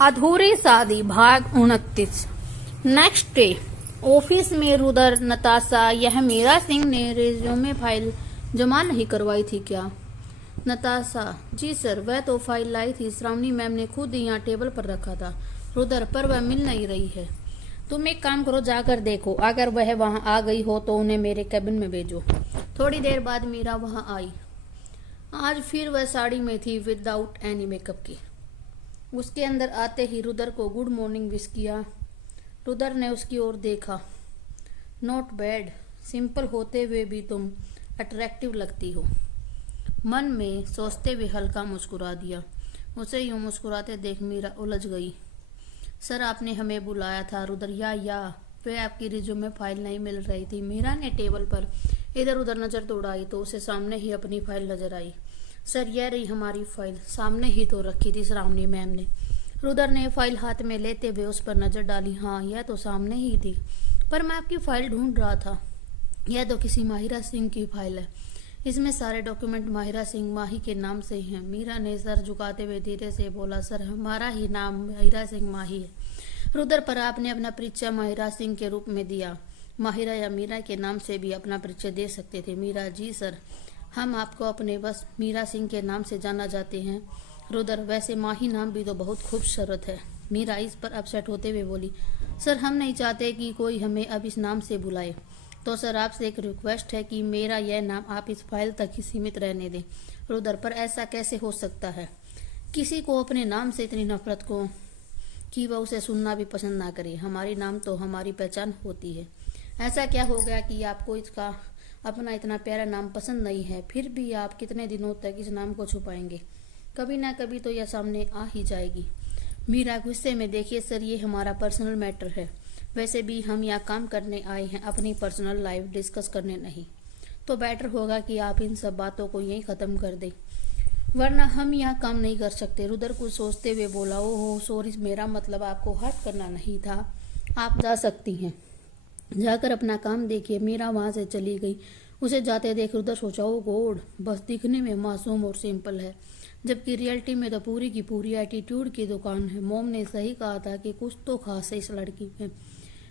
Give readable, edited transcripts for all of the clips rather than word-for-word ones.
अधूरी शादी भाग 29। नेक्स्ट डे ऑफिस में रुदर नताशा। यह मीरा सिंह ने रिज्यूमे फाइल जमा नहीं करवाई थी क्या? नताशा जी सर, वह तो फाइल लाई थी, श्रावणी मैम ने खुद ही यहाँ टेबल पर रखा था। रुदर पर वह मिल नहीं रही है। तुम एक काम करो, जाकर देखो, अगर वह वहाँ आ गई हो तो उन्हें मेरे कैबिन में भेजो। थोड़ी देर बाद मीरा वहाँ आई। आज फिर वह साड़ी में थी, विदाउट एनी मेकअप की। उसके अंदर आते ही रुदर को गुड मॉर्निंग विश किया। रुदर ने उसकी ओर देखा। नॉट बैड, सिंपल होते हुए भी तुम अट्रैक्टिव लगती हो, मन में सोचते हुए हल्का मुस्कुरा दिया। उसे यूं मुस्कुराते देख मीरा उलझ गई। सर आपने हमें बुलाया था रुदर? या वे आपकी रिज्यूमे फाइल नहीं मिल रही थी। मीरा ने टेबल पर इधर उधर नजर दौड़ाई तो उसे सामने ही अपनी फाइल नजर आई। सर यह रही हमारी फाइल, सामने ही तो रखी थी श्रावणी मैम ने। रुदर ने फाइल हाथ में लेते हुए उस पर नजर डाली। हाँ, यह तो सामने ही थी, पर मैं आपकी फाइल ढूंढ रहा था। यह तो किसी माहिरा सिंह की फाइल है, इसमें सारे डॉक्यूमेंट माहिरा सिंह माही के नाम से ही हैं। मीरा ने सर झुकाते हुए धीरे से बोला, सर हमारा ही नाम माहिरा सिंह माही है। रुदर, पर आपने अपना परिचय माहिरा सिंह के रूप में दिया। माहिरा या मीरा के नाम से भी अपना परिचय दे सकते थे। मीरा जी सर, हम आपको अपने बस मीरा सिंह के नाम से जाना जाते हैं। रुदर, वैसे माही नाम भी तो बहुत खूबसूरत है। मीरा इस पर अपसेट होते हुए बोली, सर हम नहीं चाहते कि कोई हमें अब इस नाम से बुलाए, तो सर आपसे एक रिक्वेस्ट है कि मेरा यह नाम आप इस फाइल तक ही सीमित रहने दें। रुदर, पर ऐसा कैसे हो सकता है? किसी को अपने नाम से इतनी नफरत को कि वह उसे सुनना भी पसंद ना करे। हमारी नाम तो हमारी पहचान होती है। ऐसा क्या हो गया कि आपको इसका अपना इतना प्यारा नाम पसंद नहीं है? फिर भी आप कितने दिनों तक इस नाम को छुपाएंगे? कभी ना कभी तो यह सामने आ ही जाएगी। मीरा गुस्से में, देखिए सर, ये हमारा पर्सनल मैटर है। वैसे भी हम यहाँ काम करने आए हैं, अपनी पर्सनल लाइफ डिस्कस करने नहीं। तो बेटर होगा कि आप इन सब बातों को यहीं ख़त्म कर दें, वरना हम यहाँ काम नहीं कर सकते। रुदर कुछ सोचते हुए बोला, ओहो सॉरी, मेरा मतलब आपको हर्ट करना नहीं था। आप जा सकती हैं, जाकर अपना काम देखिए। मीरा वहाँ से चली गई। उसे जाते देख रुदर सोचा, ओ गॉड, बस दिखने में मासूम और सिंपल है, जबकि रियलिटी में तो पूरी की पूरी एटीट्यूड की दुकान है। मोम ने सही कहा था कि कुछ तो खास है इस लड़की में,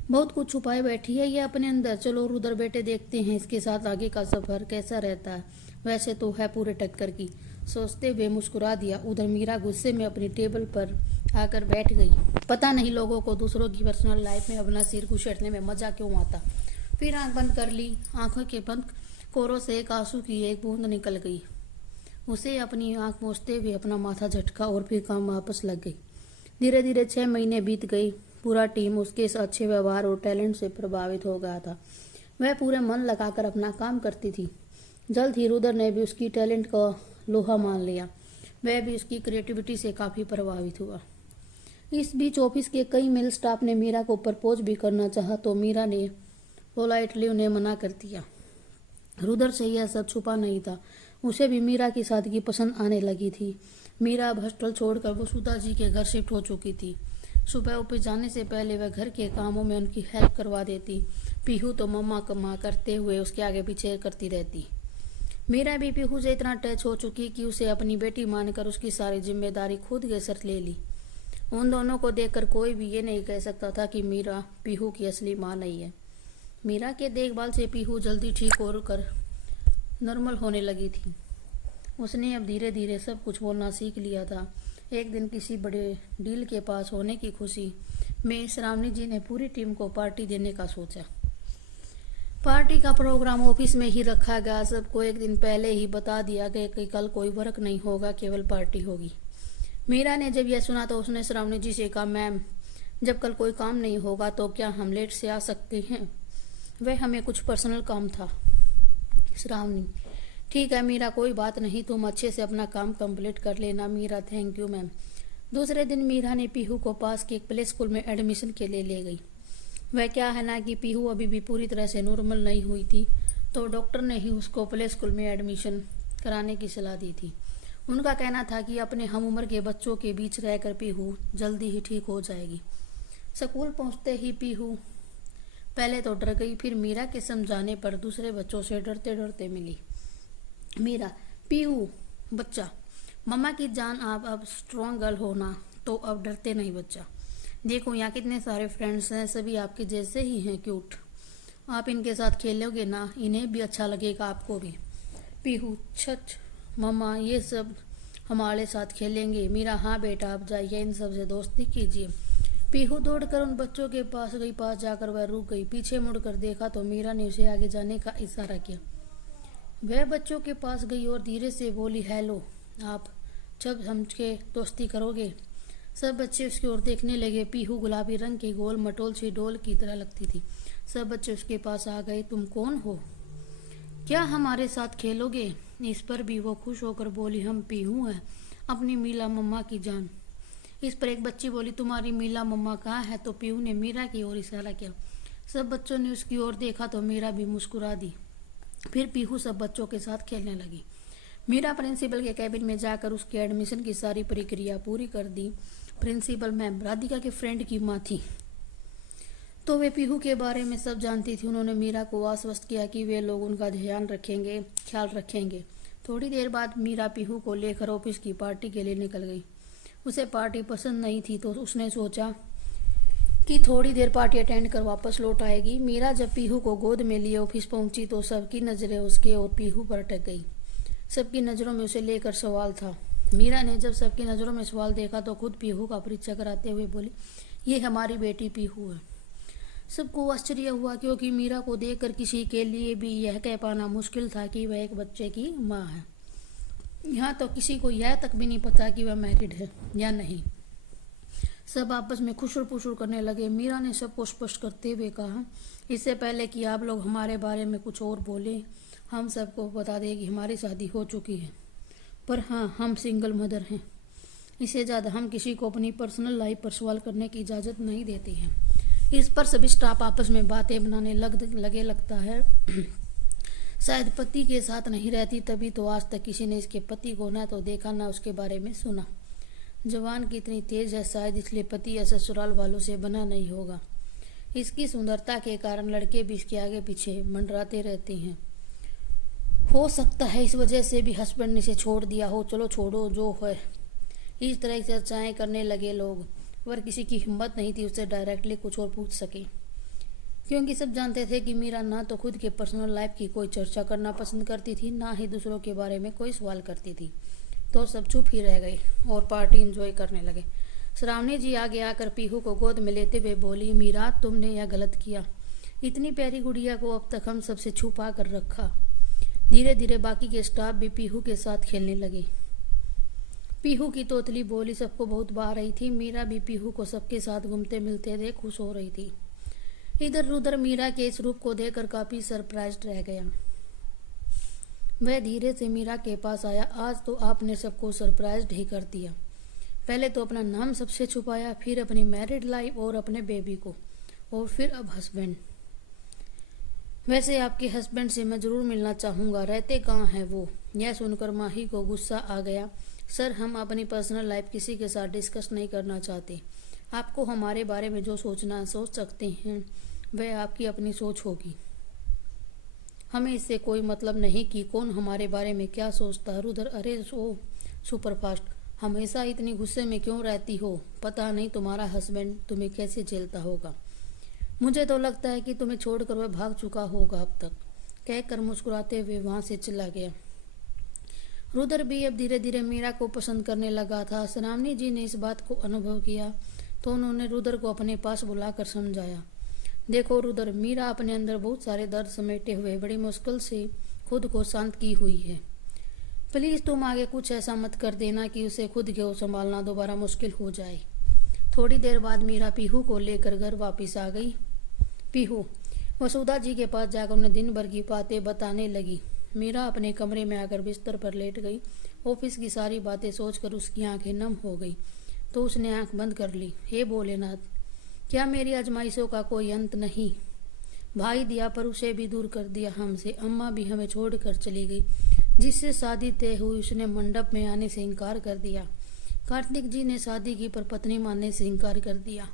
बहुत कुछ छुपाए बैठी है ये अपने अंदर। चलो रुदर बेटे, देखते हैं इसके साथ आगे का सफर कैसा रहता है। वैसे तो है पूरे टक्कर की, सोचते हुए मुस्कुरा दिया। उधर मीरा गुस्से में अपनी टेबल पर आकर बैठ गई। पता नहीं लोगों को दूसरों की पर्सनल लाइफ में अपना सिर घुसेड़ने में मजा क्यों आता। फिर आंख बंद कर ली। आंखों के बंद कोरों से एक आंसू की एक बूंद निकल गई। उसे अपनी आंख पोंछते हुए अपना माथा झटका और फिर काम वापस लग गई। धीरे धीरे 6 महीने बीत गई। पूरा टीम उसके इस अच्छे व्यवहार और टैलेंट से प्रभावित हो गया था। वह पूरे मन लगाकर अपना काम करती थी। जल्द ही रुदर ने भी उसकी टैलेंट का लोहा मान लिया। वह भी उसकी क्रिएटिविटी से काफ़ी प्रभावित हुआ। इस बीच ऑफिस के कई मेल स्टाफ ने मीरा को प्रपोज भी करना चाहा, तो मीरा ने पोलाइटली उन्हें मना कर दिया। रुदर से यह सब छुपा नहीं था, उसे भी मीरा की सादगी पसंद आने लगी थी। मीरा अब हॉस्टल छोड़कर वसुधा जी के घर शिफ्ट हो चुकी थी। सुबह ऑफिस जाने से पहले वह घर के कामों में उनकी हेल्प करवा देती। पीहू तो मम्मा कमा करते हुए उसके आगे पीछे करती रहती। मीरा भी पीहू से इतना टच हो चुकी कि उसे अपनी बेटी मानकर उसकी सारी जिम्मेदारी खुद के सर ले ली। उन दोनों को देखकर कोई भी ये नहीं कह सकता था कि मीरा पीहू की असली माँ नहीं है। मीरा के देखभाल से पीहू जल्दी ठीक होकर नॉर्मल होने लगी थी। उसने अब धीरे धीरे सब कुछ बोलना सीख लिया था। एक दिन किसी बड़े डील के पास होने की खुशी में श्रावणी जी ने पूरी टीम को पार्टी देने का सोचा। पार्टी का प्रोग्राम ऑफिस में ही रखा गया। सबको एक दिन पहले ही बता दिया गया कि कल कोई वर्क नहीं होगा, केवल पार्टी होगी। मीरा ने जब यह सुना तो उसने श्रावणी जी से कहा, मैम जब कल कोई काम नहीं होगा तो क्या हम लेट से आ सकते हैं? वह हमें कुछ पर्सनल काम था। श्रावणी, ठीक है मीरा, कोई बात नहीं, तुम अच्छे से अपना काम कंप्लीट कर लेना। Meera, thank you ma'am. दूसरे दिन मीरा ने पीहू को पास के एक प्ले स्कूल में एडमिशन के लिए ले गई। वह क्या है ना कि पीहू अभी भी पूरी तरह से नॉर्मल नहीं हुई थी, तो डॉक्टर ने ही उसको प्ले स्कूल में एडमिशन कराने की सलाह दी थी। उनका कहना था कि अपने हम उम्र के बच्चों के बीच रहकर पीहू जल्दी ही ठीक हो जाएगी। स्कूल पहुंचते ही पीहू पहले तो डर गई, फिर मीरा के समझाने पर दूसरे बच्चों से डरते डरते मिली। मीरा, पीहू बच्चा, मम्मा की जान, आप अब स्ट्रॉन्ग गर्ल हो ना, तो अब डरते नहीं बच्चा। देखो यहाँ कितने सारे फ्रेंड्स हैं, सभी आपके जैसे ही हैं क्यूट। आप इनके साथ खेलोगे ना, इन्हें भी अच्छा लगेगा, आपको भी। पीहू, छच मम्मा ये सब हमारे साथ खेलेंगे। मीरा, हाँ बेटा आप जाइए, इन सब से दोस्ती कीजिए। पीहू दौड़कर उन बच्चों के पास गई। पास जाकर वह रुक गई। पीछे मुड़कर देखा तो मीरा ने उसे आगे जाने का इशारा किया। वह बच्चों के पास गई और धीरे से बोली, हेलो, आप जब हमके दोस्ती करोगे? सब बच्चे उसकी ओर देखने लगे। पीहू गुलाबी रंग की गोल मटोल सी डोल की तरह लगती थी। सब बच्चे उसके पास आ गए। तुम कौन हो? क्या हमारे साथ खेलोगे? इस पर भी वो खुश होकर बोली, हम पीहू हैं, अपनी मीला मम्मा की जान। इस पर एक बच्ची बोली, तुम्हारी मीला मम्मा कहाँ है? तो पीहू ने मीरा की ओर इशारा किया। सब बच्चों ने उसकी ओर देखा तो मीरा भी मुस्कुरा दी। फिर पीहू सब बच्चों के साथ खेलने लगी। मीरा प्रिंसिपल के कैबिन में जाकर उसके एडमिशन की सारी प्रक्रिया पूरी कर दी। प्रिंसिपल मैम राधिका के फ्रेंड की माँ थी, तो वे पीहू के बारे में सब जानती थी। उन्होंने मीरा को आश्वस्त किया कि वे लोग उनका ध्यान रखेंगे, ख्याल रखेंगे। थोड़ी देर बाद मीरा पीहू को लेकर ऑफिस की पार्टी के लिए निकल गई। उसे पार्टी पसंद नहीं थी तो उसने सोचा कि थोड़ी देर पार्टी अटेंड कर वापस लौट आएगी। मीरा जब पीहू को गोद में लिए ऑफिस पहुंची तो सबकी नजरें उसके और पीहू पर अटक गई। सबकी नज़रों में उसे लेकर सवाल था। मीरा ने जब सबकी नज़रों में सवाल देखा तो खुद पीहू का परिचय कराते हुए बोली, ये हमारी बेटी पीहू है। सबको आश्चर्य हुआ क्योंकि मीरा को देखकर किसी के लिए भी यह कह पाना मुश्किल था कि वह एक बच्चे की माँ है। यहाँ तो किसी को यह तक भी नहीं पता कि वह मैरिड है या नहीं। सब आपस में खुशुर पुशुर करने लगे। मीरा ने सबको स्पष्ट करते हुए कहा, इससे पहले कि आप लोग हमारे बारे में कुछ और बोले, हम सबको बता दें कि हमारी शादी हो चुकी है, पर हाँ, हम सिंगल मदर हैं। इससे ज़्यादा हम किसी को अपनी पर्सनल लाइफ पर सवाल करने की इजाज़त नहीं देते हैं। इस पर सभी स्टाफ आपस में बातें बनाने लगे। लगता है शायद पति के साथ नहीं रहती, तभी तो आज तक किसी ने इसके पति को ना तो देखा ना उसके बारे में सुना। जवान कितनी तेज है, शायद इसलिए पति या ससुराल वालों से बना नहीं होगा। इसकी सुंदरता के कारण लड़के भी इसके आगे पीछे मंडराते रहते हैं। हो सकता है इस वजह से भी हस्बैंड ने इसे छोड़ दिया हो। चलो छोड़ो जो है। इस तरह की चर्चाएं करने लगे लोग, पर किसी की हिम्मत नहीं थी उससे डायरेक्टली कुछ और पूछ सके, क्योंकि सब जानते थे कि मीरा ना तो खुद के पर्सनल लाइफ की कोई चर्चा करना पसंद करती थी, ना ही दूसरों के बारे में कोई सवाल करती थी। तो सब चुप ही रह गए और पार्टी एंजॉय करने लगे। श्रावणी जी आगे आकर पीहू को गोद में लेते हुए बोली, मीरा तुमने यह गलत किया, इतनी प्यारी गुड़िया को अब तक हम सबसे छुपा कर रखा। धीरे धीरे बाकी के स्टाफ भी पीहू के साथ खेलने लगे। पीहू की तोतली बोली सबको बहुत भा रही थी। मीरा भी पीहू को सबके साथ घूमते मिलते देख खुश हो रही थी। इधर उधर मीरा के इस रूप को देखकर काफी सरप्राइज्ड रह गया। वह धीरे से मीरा के पास आया। आज तो आपने सबको सरप्राइज्ड ही कर दिया। पहले तो अपना नाम सबसे छुपाया, फिर अपनी मैरिड लाइफ और अपने बेबी को, और फिर अब हस्बैंड। वैसे आपके हस्बैंड से मैं जरूर मिलना चाहूँगा, रहते कहाँ हैं वो? यह सुनकर माही को गुस्सा आ गया। सर, हम अपनी पर्सनल लाइफ किसी के साथ डिस्कस नहीं करना चाहते। आपको हमारे बारे में जो सोचना सोच सकते हैं, वह आपकी अपनी सोच होगी। हमें इससे कोई मतलब नहीं कि कौन हमारे बारे में क्या सोचता है। उधर अरे ओ सुपरफास्ट, हमेशा इतनी गुस्से में क्यों रहती हो? पता नहीं तुम्हारा हस्बैंड तुम्हें कैसे झेलता होगा। मुझे तो लगता है कि तुम्हें छोड़कर वह भाग चुका होगा अब तक, कहकर मुस्कुराते हुए वहां से चला गया। रुद्र भी अब धीरे धीरे मीरा को पसंद करने लगा था। श्रावणी जी ने इस बात को अनुभव किया तो उन्होंने रुद्र को अपने पास बुलाकर समझाया, देखो रुद्र, मीरा अपने अंदर बहुत सारे दर्द समेटे हुए बड़ी मुश्किल से खुद को शांत की हुई है। प्लीज तुम आगे कुछ ऐसा मत कर देना कि उसे खुद को संभालना दोबारा मुश्किल हो जाए। थोड़ी देर बाद मीरा पीहू को लेकर घर वापिस आ गई। पीहू वसुधा जी के पास जाकर उन्हें दिन भर की बातें बताने लगी। मीरा अपने कमरे में आकर बिस्तर पर लेट गई। ऑफिस की सारी बातें सोचकर उसकी आंखें नम हो गई तो उसने आंख बंद कर ली। हे भोलेनाथ, क्या मेरी आजमाइशों का कोई अंत नहीं? भाई दिया पर उसे भी दूर कर दिया हमसे। अम्मा भी हमें छोड़कर चली गई। जिससे शादी तय हुई उसने मंडप में आने से इनकार कर दिया। कार्तिक जी ने शादी की पर पत्नी मानने से इनकार कर दिया।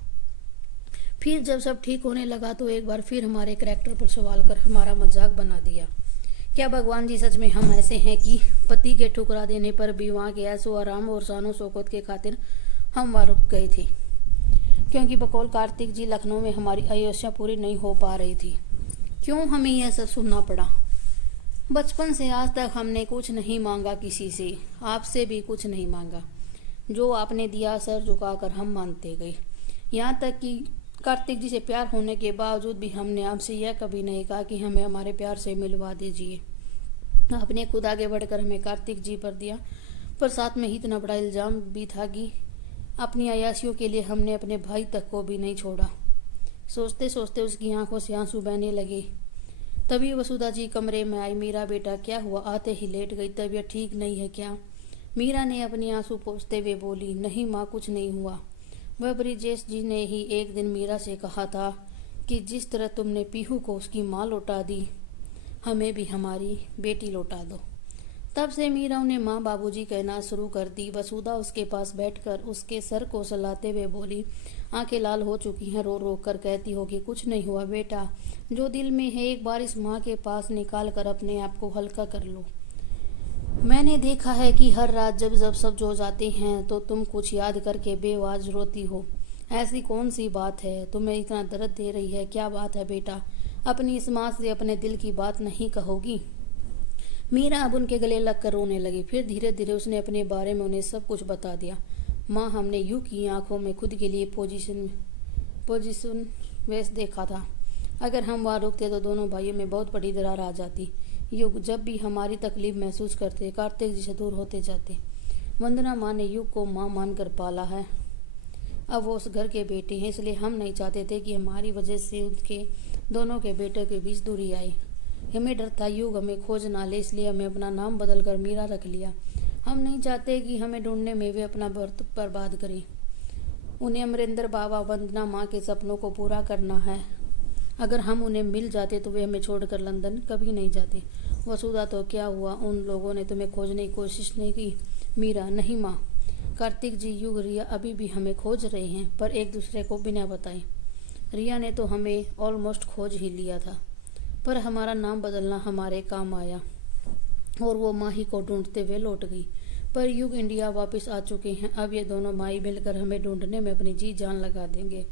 फिर जब सब ठीक होने लगा तो एक बार फिर हमारे करैक्टर पर सवाल कर हमारा मजाक बना दिया। क्या भगवान जी सच में हम ऐसे हैं कि पति के ठुकरा देने पर भी वहाँ के ऐसो आराम और शानो शौकत के खातिर हम वहाँ रुक गए थे, क्योंकि बकौल कार्तिक जी लखनऊ में हमारी अयोध्या पूरी नहीं हो पा रही थी। क्यों हमें यह सब सुनना पड़ा? बचपन से आज तक हमने कुछ नहीं मांगा किसी से, आपसे भी कुछ नहीं मांगा। जो आपने दिया सर झुकाकर हम मानते गए। यहाँ तक कि कार्तिक जी से प्यार होने के बावजूद भी हमने आपसे यह कभी नहीं कहा कि हमें हमारे प्यार से मिलवा दीजिए। आपने खुद आगे बढ़कर हमें कार्तिक जी पर दिया, पर साथ में ही इतना बड़ा इल्जाम भी था कि अपनी अयाशियों के लिए हमने अपने भाई तक को भी नहीं छोड़ा। सोचते सोचते उसकी आंखों से आंसू बहने लगे। तभी वसुधा जी कमरे में आई। मीरा बेटा क्या हुआ? आते ही लेट गई। तबीयत ठीक नहीं है क्या? मीरा ने अपनी आंसू पोंछते हुए बोली, नहीं माँ, कुछ नहीं हुआ। वह ब्रिजेश जी ने ही एक दिन मीरा से कहा था कि जिस तरह तुमने पीहू को उसकी माँ लौटा दी, हमें भी हमारी बेटी लौटा दो। तब से मीरा उन्हें माँ बाबूजी कहना शुरू कर दी। वसुधा उसके पास बैठकर उसके सर को सहलाते हुए बोली, आंखें लाल हो चुकी हैं, रो रो कर कहती होगी, कुछ नहीं हुआ बेटा, जो दिल में है एक बार इस माँ के पास निकाल कर अपने आप को हल्का कर लो। मैंने देखा है कि हर रात जब जब सब जो जाते हैं तो तुम कुछ याद करके बेआवाज रोती हो। ऐसी कौन सी बात है तुम्हें इतना दर्द दे रही है? क्या बात है बेटा? अपनी इस माँ से अपने दिल की बात नहीं कहोगी? मीरा अब उनके गले लगकर रोने लगी। फिर धीरे धीरे उसने अपने बारे में उन्हें सब कुछ बता दिया। माँ, हमने यू की आंखों में खुद के लिए पोजीशन वैस देखा था। अगर हम वहाँ रुकते तो दोनों भाइयों में बहुत बड़ी दरार आ जाती। युग जब भी हमारी तकलीफ महसूस करते, कार्तिक जी से दूर होते जाते। वंदना माँ ने युग को माँ मानकर पाला है। अब वो उस घर के बेटे हैं, इसलिए हम नहीं चाहते थे कि हमारी वजह से उनके दोनों के बेटे के बीच दूरी आए। हमें डर था युग हमें खोज ना ले, इसलिए हमें अपना नाम बदल कर मीरा रख लिया। हम नहीं चाहते कि हमें ढूंढने में वे अपना वक्त बर्बाद करें। उन्हें अमरिंदर बाबा, वंदना माँ के सपनों को पूरा करना है। अगर हम उन्हें मिल जाते तो वे हमें छोड़कर लंदन कभी नहीं जाते। वसुधा, तो क्या हुआ? उन लोगों ने तुम्हें खोजने की कोशिश नहीं की? मीरा, नहीं माँ, कार्तिक जी, युग, रिया अभी भी हमें खोज रहे हैं, पर एक दूसरे को बिना बताए। रिया ने तो हमें ऑलमोस्ट खोज ही लिया था, पर हमारा नाम बदलना हमारे काम आया और वो माही को ढूंढते हुए लौट गई। पर युग इंडिया वापस आ चुके हैं। अब ये दोनों माई मिलकर हमें ढूंढने में अपनी जी जान लगा देंगे।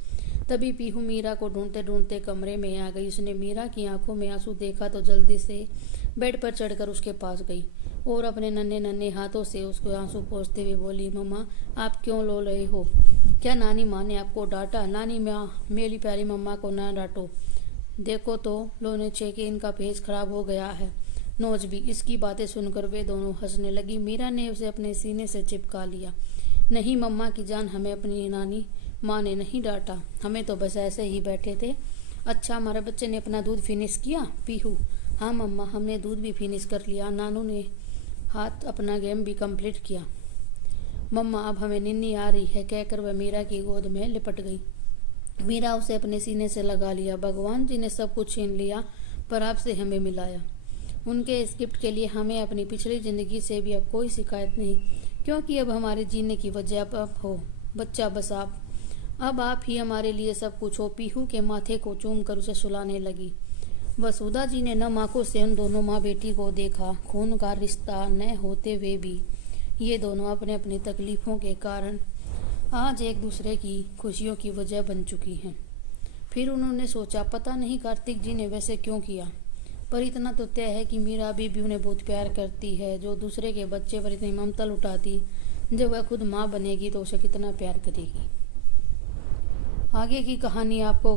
तभी पीहू मीरा को ढूंढते ढूंढते कमरे में आ गई। उसने मीरा की आंखों में आंसू देखा तो जल्दी से बेड पर चढ़कर उसके पास गई और अपने नन्हे नन्हे हाथों से उसको आंसू पोंछते हुए बोली, मम्मा, आप क्यों रो रहे हो? क्या नानी माँ ने आपको डांटा? नानी माँ, मेरी प्यारी मम्मा को ना डांटो। देखो तो लो नीचे कि इनका पेज खराब हो गया है। नोज भी। इसकी बातें सुनकर वे दोनों हंसने लगी। मीरा ने उसे अपने सीने से चिपका लिया। नहीं मम्मा की जान, हमें अपनी नानी माँ ने नहीं डांटा, हमें तो बस ऐसे ही बैठे थे। अच्छा, हमारे बच्चे ने अपना दूध फिनिश किया? पीहू, हाँ मम्मा, हमने दूध भी फिनिश कर लिया। नानू ने हाथ अपना गेम भी कंप्लीट किया। मम्मा, अब हमें निन्नी आ रही है, कहकर वह मीरा की गोद में लिपट गई। मीरा उसे अपने सीने से लगा लिया। भगवान जी ने सब कुछ छीन लिया, पर आपसे हमें मिलाया। उनके इस गिफ्ट के लिए हमें अपनी पिछली जिंदगी से भी अब कोई शिकायत नहीं, क्योंकि अब हमारे जीने की वजह अब हो। बच्चा बस आप, अब आप ही हमारे लिए सब कुछ हो। पीहू के माथे को चूम कर उसे सुलाने लगी। वसुधा जी ने नम आंखों से उन दोनों माँ बेटी को देखा। खून का रिश्ता न होते हुए भी ये दोनों अपने अपनी तकलीफों के कारण आज एक दूसरे की खुशियों की वजह बन चुकी हैं। फिर उन्होंने सोचा, पता नहीं कार्तिक जी ने वैसे क्यों किया, पर इतना तो तय है कि मीरा अभी भी उन्हें बहुत प्यार करती है। जो दूसरे के बच्चे पर इतनी ममता लुटाती, जब वह खुद माँ बनेगी तो उसे कितना प्यार करेगी। आगे की कहानी आपको